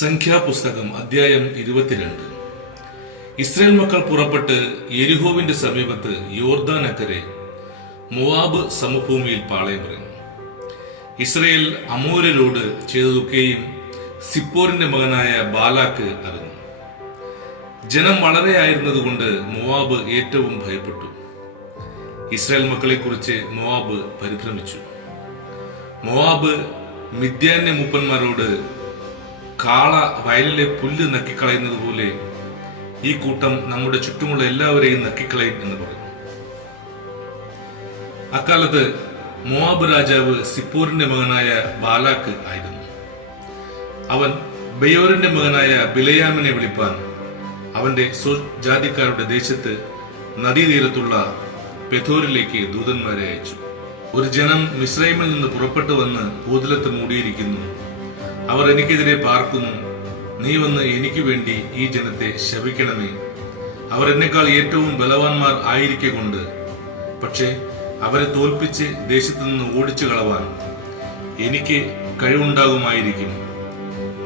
സംഖ്യാപുസ്തകം അധ്യായം 22. ഇസ്രായേൽ മക്കൾ പുറപ്പെട്ട് യെരിഹോവിന്റെ സമീപത്ത് യോർദാൻ അക്കരെ മോവാബ് സമഭൂമിയിൽ പാളയം ഇറങ്ങി. ഇസ്രായേൽ അമോര്യരോട് ചെയ്തതൊക്കെയും സിപ്പോരിന്റെ മകനായ ബാലാക്ക് അറിഞ്ഞു. ജനം വളരെ ആയിരുന്നതുകൊണ്ട് മോവാബ് ഏറ്റവും ഭയപ്പെട്ടു. ഇസ്രായേൽ മക്കളെ കുറിച്ച് മോവാബ് പരിഭ്രമിച്ചു. മോവാബ് മിദ്യാന്യ മൂപ്പന്മാരോട്, കാള വയലിലെ പുല്ല് നക്കിക്കളയുന്നത് പോലെ ഈ കൂട്ടം നമ്മുടെ ചുറ്റുമുള്ള എല്ലാവരെയും നക്കിക്കളയും എന്ന് പറഞ്ഞു. അക്കാലത്ത് മോവാബ് രാജാവ് സിപ്പോരിന്റെ മകനായ ബാലാക്ക് ആയിരുന്നു. അവൻ ബെയോരിന്റെ മകനായ ബിലയാമിനെ വിളിപ്പാൻ അവന്റെ സ്വജാതിക്കാരുടെ ദേശത്ത് നദീതീരത്തുള്ള പെഥോരിലേക്ക് ദൂതന്മാരെ അയച്ചു. ഒരു ജനം മിസ്രൈമിൽ നിന്ന് പുറപ്പെട്ടു വന്ന് ഭൂതലത്ത് മൂടിയിരിക്കുന്നു. അവർ എനിക്കെതിരെ പാർക്കുന്നു. നീ വന്ന് എനിക്ക് വേണ്ടി ഈ ജനത്തെ ശപിക്കണമേ. അവർ എന്നെക്കാൾ ഏറ്റവും ബലവാന്മാർ ആയിരിക്കൊണ്ട്, പക്ഷേ അവരെ തോൽപ്പിച്ച് ദേശത്തു നിന്ന് ഓടിച്ചു കളവാൻ എനിക്ക് കഴിവുണ്ടാകുമായിരിക്കും.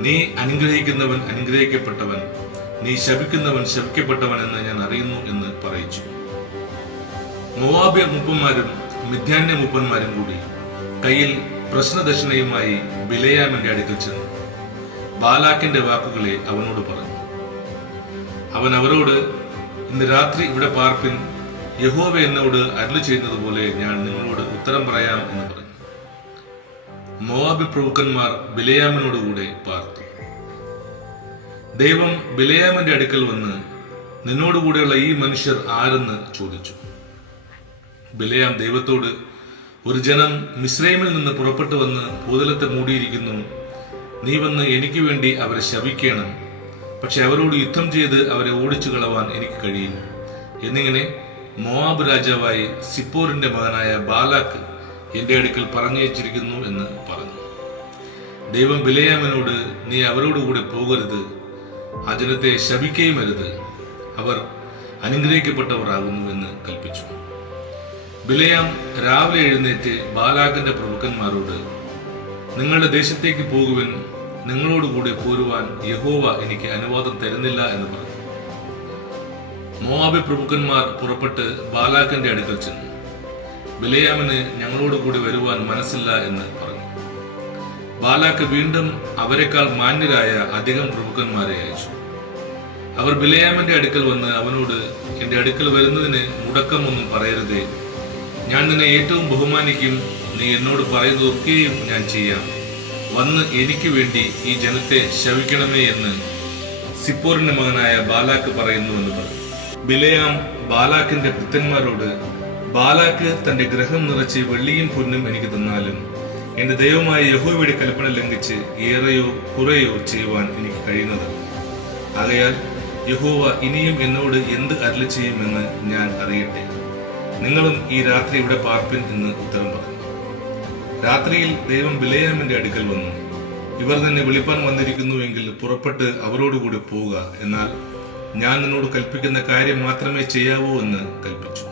നീ അനുഗ്രഹിക്കുന്നവൻ അനുഗ്രഹിക്കപ്പെട്ടവൻ, നീ ശപിക്കുന്നവൻ ശപിക്കപ്പെട്ടവൻ എന്ന് ഞാൻ അറിയുന്നു എന്ന് പറയിച്ചു. മോവാബ്യ മൂപ്പന്മാരും മിദ്യാന്യ മൂപ്പന്മാരും കൂടി കയ്യിൽ പ്രശ്നദക്ഷിണയുമായി ബിലയാമിന്റെ അടുക്കൽ ചെന്നു ബാലാക്കിന്റെ വാക്കുകളെ അവനോട് പറഞ്ഞു. അവൻ അവരോട്, ഇന്ന് രാത്രി ഇവിടെ പാർപ്പിൻ. യഹോവ എന്നോട് അരുളി ചെയ്യുന്നതുപോലെ ഞാൻ നിങ്ങളോട് ഉത്തരം പറയാം എന്ന് പറഞ്ഞു. മോവാബ് പ്രഭുക്കന്മാർ ബിലയാമിനോടുകൂടെ പാർത്തു. ദൈവം ബിലയാമിന്റെ അടുക്കൽ വന്ന്, നിന്നോടുകൂടെയുള്ള ഈ മനുഷ്യർ ആരെന്ന് ചോദിച്ചു. ബിലയാം ദൈവത്തോട്, ഒരു ജനം മിസ്രൈമിൽ നിന്ന് പുറപ്പെട്ടു വന്ന് ഭൂതലത്തെ മൂടിയിരിക്കുന്നു. നീ വന്ന് എനിക്ക് വേണ്ടി അവരെ ശപിക്കണം. പക്ഷെ അവരോട് യുദ്ധം ചെയ്ത് അവരെ ഓടിച്ചു കളവാൻ എനിക്ക് കഴിയും എന്നിങ്ങനെ മോവാബ് രാജാവായി സിപ്പോരിന്റെ മകനായ ബാലാക്ക് എന്റെ അടുക്കൽ പറഞ്ഞയച്ചിരിക്കുന്നു എന്ന് പറഞ്ഞു. ദൈവം ബിലയാമിനോട്, നീ അവരോടുകൂടെ പോകരുത്, ആ ജനത്തെ ശപിക്കുകയും അരുത്, അവർ അനുഗ്രഹിക്കപ്പെട്ടവർ ആകുന്നു എന്ന് കൽപ്പിച്ചു. ബിലയാം രാവിലെ എഴുന്നേറ്റ് ബാലാക്കിന്റെ പ്രഭുക്കന്മാരോട്, നിങ്ങളുടെ ദേശത്തേക്ക് പോകുവിൻ, നിങ്ങളോടുകൂടെ പോരുവാൻ യഹോവ എനിക്ക് അനുവാദം തരുന്നില്ല എന്ന് പറഞ്ഞു. മോവാബ് പ്രഭുക്കന്മാർ പുറപ്പെട്ട് ബാലാക്കിന്റെ അടുക്കൽ ചെന്നു. ബിലയാമിന് ഞങ്ങളോടുകൂടി വരുവാൻ മനസ്സില്ല എന്ന് പറഞ്ഞു. ബാലാക്ക് വീണ്ടും അവരെക്കാൾ മാന്യരായ അധികം പ്രഭുക്കന്മാരെ അയച്ചു. അവർ ബിലയാമിന്റെ അടുക്കൽ വന്ന് അവനോട്, എന്റെ അടുക്കൽ വരുന്നതിന് മുടക്കമൊന്നും പറയരുതേ, ഞാൻ നിന്നെ ഏറ്റവും ബഹുമാനിക്കും. നീ എന്നോട് പറയുന്നതൊക്കെയും ഞാൻ ചെയ്യാം. വന്ന് എനിക്ക് വേണ്ടി ഈ ജനത്തെ ശപിക്കണമേ എന്ന് സിപ്പോറിന്റെ മകനായ ബാലാക്ക് പറയുന്നു എന്ന് പറഞ്ഞു. ബിലയാം ബാലാക്കിന്റെ ഭൃത്യന്മാരോട്, ബാലാക്ക് തന്റെ ഗ്രഹം നിറച്ച് വെള്ളിയും പൊന്നും എനിക്ക് തന്നാലും എന്റെ ദൈവമായ യഹോവയുടെ കൽപ്പന ലംഘിച്ച് ഏറെയോ കുറെയോ ചെയ്യുവാൻ എനിക്ക് കഴിയുന്നത്. ആകയാൽ യഹോവ ഇനിയും എന്നോട് എന്ത് അരുളി ചെയ്യുമെന്ന് ഞാൻ അറിയട്ടെ. നിങ്ങളും ഈ രാത്രി ഇവിടെ പാർപ്പിൻ എന്ന് ഉത്തരം പറഞ്ഞു. രാത്രിയിൽ ദൈവം ബിലയാമിന്റെ അടുക്കൽ വന്നു, ഇവർ നിന്നെ വിളിപ്പാൻ വന്നിരിക്കുന്നുവെങ്കിൽ പുറപ്പെട്ട് അവരോടുകൂടി പോവുക. എന്നാൽ ഞാൻ നിന്നോട് കൽപ്പിക്കുന്ന കാര്യം മാത്രമേ ചെയ്യാവൂ എന്ന് കൽപ്പിച്ചു.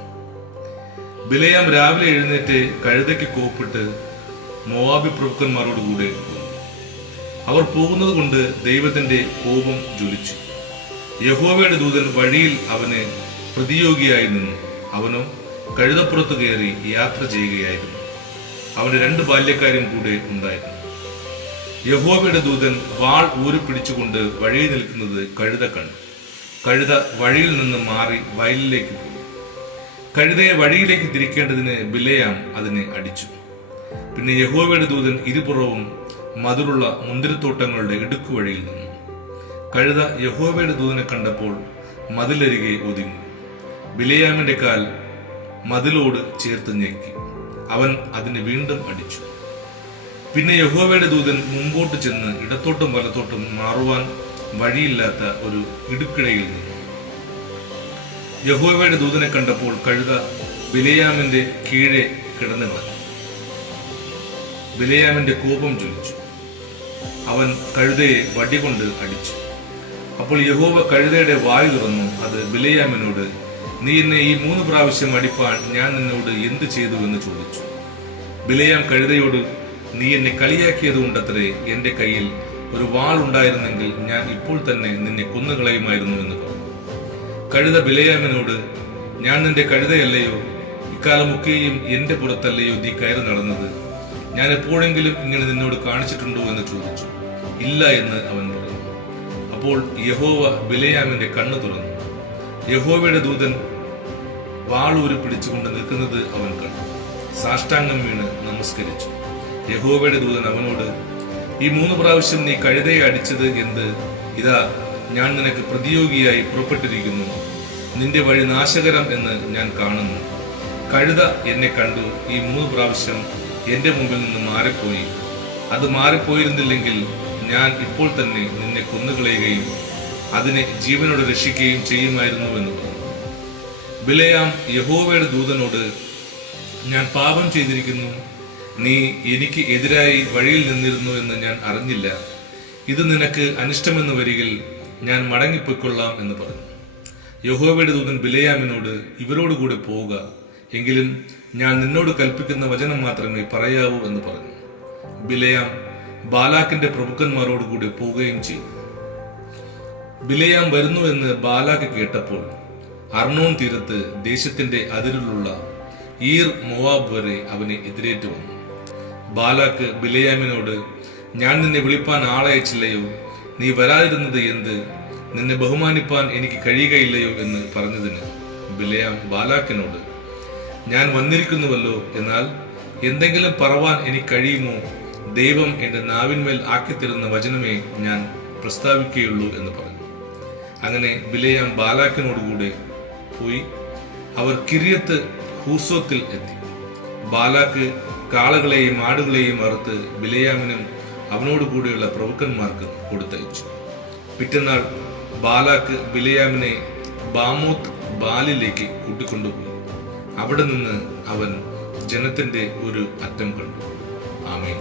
ബിലയാം രാവിലെ എഴുന്നേറ്റ് കഴുതയ്ക്ക് കോപ്പിട്ട് മോവാബി പ്രഭുക്കന്മാരോടുകൂടെ പോന്നു. അവർ പോകുന്നത് കൊണ്ട് ദൈവത്തിന്റെ കോപം ജ്വലിച്ചു. യഹോവയുടെ ദൂതൻ വഴിയിൽ അവന് പ്രതിയോഗിയായി നിന്നു. അവനോ കഴുതപ്പുറത്ത് കയറി യാത്ര ചെയ്യുകയായിരുന്നു. അവന് 2 ബാല്യക്കാരും കൂടെ ഉണ്ടായിരുന്നു. യഹോവയുടെ ദൂതൻ വാൾ ഊരിപ്പിടിച്ചുകൊണ്ട് വഴിയിൽ നിൽക്കുന്നത് കഴുത കണ്ടു. കഴുത വഴിയിൽ നിന്ന് മാറി വയലിലേക്ക് പോയി. കഴുതയെ വഴിയിലേക്ക് തിരിക്കേണ്ടതിന് ബിലയാം അതിനെ അടിച്ചു. പിന്നെ യഹോവയുടെ ദൂതൻ ഇരുപുറവും മധുരുള്ള മുന്തിരിത്തോട്ടങ്ങളുടെ ഇടുക്കു വഴിയിൽ നിന്നു. കഴുത യഹോവയുടെ ദൂതനെ കണ്ടപ്പോൾ മതിലരികെ ഒതുങ്ങി. ബിലയാമിന്റെ കാൽ മതിലോട് ചേർത്ത് ഞെക്കി. അവൻ അതിനെ വീണ്ടും അടിച്ചു. പിന്നെ യഹോവയുടെ ദൂതൻ മുമ്പോട്ട് ചെന്ന് ഇടത്തോട്ടും വലത്തോട്ടും മാറുവാൻ വഴിയില്ലാത്ത ഒരു ഇടുക്കിടയിൽ നിന്നു. യഹോവയുടെ ദൂതനെ കണ്ടപ്പോൾ കഴുത ബിലയാമിന്റെ കീഴെ കിടന്നു കളഞ്ഞു. ബിലയാമിന്റെ കോപം ജ്വലിച്ചു. അവൻ കഴുതയെ വടികൊണ്ട് അടിച്ചു. അപ്പോൾ യഹോവ കഴുതയുടെ വായു തുറന്നു. അത് ബിലയാമിനോട്, നീ എന്നെ ഈ 3 പ്രാവശ്യം അടിപ്പാൻ ഞാൻ നിന്നോട് എന്ത് ചെയ്തു എന്ന് ചോദിച്ചു. ബിലയാം കഴുതയോട്, നീ എന്നെ കളിയാക്കിയത് കൊണ്ടത്രേ എന്റെ കയ്യിൽ ഒരു വാൾ ഉണ്ടായിരുന്നെങ്കിൽ ഞാൻ ഇപ്പോൾ തന്നെ നിന്നെ കൊന്നുകളയുമായിരുന്നു എന്ന് പറഞ്ഞു. കഴുത ബിലെയാമിനോട്, ഞാൻ നിന്റെ കഴുതയല്ലയോ? ഇക്കാലമൊക്കെയും എന്റെ പുറത്തല്ലയോ നീ കയറി നടന്നത്? ഞാൻ എപ്പോഴെങ്കിലും ഇങ്ങനെ നിന്നോട് കാണിച്ചിട്ടുണ്ടോ എന്ന് ചോദിച്ചു. ഇല്ല എന്ന് അവൻ പറഞ്ഞു. അപ്പോൾ യഹോവ ബിലെയാമിന്റെ കണ്ണ് തുറന്നു. യഹോവയുടെ ദൂതൻ വാളൂരി പിടിച്ചുകൊണ്ട് നിൽക്കുന്നത് അവൻ കണ്ടു. സാഷ്ടാംഗം വീണ് നമസ്കരിച്ചു. യഹോവയുടെ ദൂതൻ അവനോട്, ഈ 3 പ്രാവശ്യം നീ കഴുതയെ അടിച്ചത് എന്ത്? ഇതാ, ഞാൻ നിനക്ക് പ്രതിയോഗിയായി പുറപ്പെട്ടിരിക്കുന്നു. നിന്റെ വഴി നാശകരം എന്ന് ഞാൻ കാണുന്നു. കഴുത എന്നെ കണ്ടു ഈ 3 പ്രാവശ്യം എന്റെ മുമ്പിൽ നിന്ന് മാറിപ്പോയി. അത് മാറിപ്പോയിരുന്നില്ലെങ്കിൽ ഞാൻ ഇപ്പോൾ തന്നെ നിന്നെ കൊന്നുകളയുകയും അതിനെ ജീവനോട് രക്ഷിക്കുകയും ചെയ്യുമായിരുന്നു എന്ന് പറഞ്ഞു. ബിലെയാം യഹോവയുടെ ദൂതനോട്, ഞാൻ പാപം ചെയ്തിരിക്കുന്നു. നീ എനിക്ക് എതിരായി വഴിയിൽ നിന്നിരുന്നു എന്ന് ഞാൻ അറിഞ്ഞില്ല. ഇത് നിനക്ക് അനിഷ്ടമെന്ന് വരികിൽ ഞാൻ മടങ്ങിപ്പോയിക്കൊള്ളാം എന്ന് പറഞ്ഞു. യഹോവയുടെ ദൂതൻ ബിലെയാമിനോട്, ഇവരോടുകൂടെ പോവുക, എങ്കിലും ഞാൻ നിന്നോട് കൽപ്പിക്കുന്ന വചനം മാത്രമേ പറയാവൂ എന്ന് പറഞ്ഞു. ബിലെയാം ബാലാക്കിന്റെ പ്രഭുക്കന്മാരോടുകൂടി പോവുകയും ചെയ്തു. ബിലെയാം വരുന്നു എന്ന് ബാലാക്ക് കേട്ടപ്പോൾ അർണോൻ തീരത്ത് ദേശത്തിന്റെ അതിരിലുള്ള ഈർ മോവാബ് വരെ അവനെ എതിരേറ്റു വന്നു. ബാലാക്ക് ബിലെയാമിനോട്, ഞാൻ നിന്നെ വിളിപ്പാൻ ആളയച്ചില്ലയോ? നീ വരാതിരുന്നത് എന്ത്? നിന്നെ ബഹുമാനിപ്പാൻ എനിക്ക് കഴിയുകയില്ലയോ എന്ന് പറഞ്ഞതിന് ബിലെയാം ബാലാക്കിനോട്, ഞാൻ വന്നിരിക്കുന്നുവല്ലോ, എന്നാൽ എന്തെങ്കിലും പറവാൻ എനിക്ക് കഴിയുമോ? ദൈവം എന്റെ നാവിന്മേൽ ആക്കിത്തരുന്ന വചനമേ ഞാൻ പ്രസ്താവിക്കുകയുള്ളൂ എന്ന് പറഞ്ഞു. അങ്ങനെ ബിലെയാം ബാലാക്കിനോടുകൂടെ പോയി. അവർ കിര്യത്ത് ഹൂസോത്തിൽ എത്തി. ബാലാക്ക് കാളകളെയും ആടുകളെയും അറുത്ത് ബിലെയാമിനും അവനോട് കൂടെയുള്ള പ്രഭുക്കന്മാർക്ക് കൊടുത്തയച്ചു. പിറ്റന്നാൾ ബാലാക്ക് ബിലെയാമിനെ ബാമോത്ത് ബാലിലേക്ക് കൂട്ടിക്കൊണ്ടുപോയി. അവിടെ നിന്ന് അവൻ ജനത്തിന്റെ ഒരു അറ്റം കണ്ടു. ആമേൻ.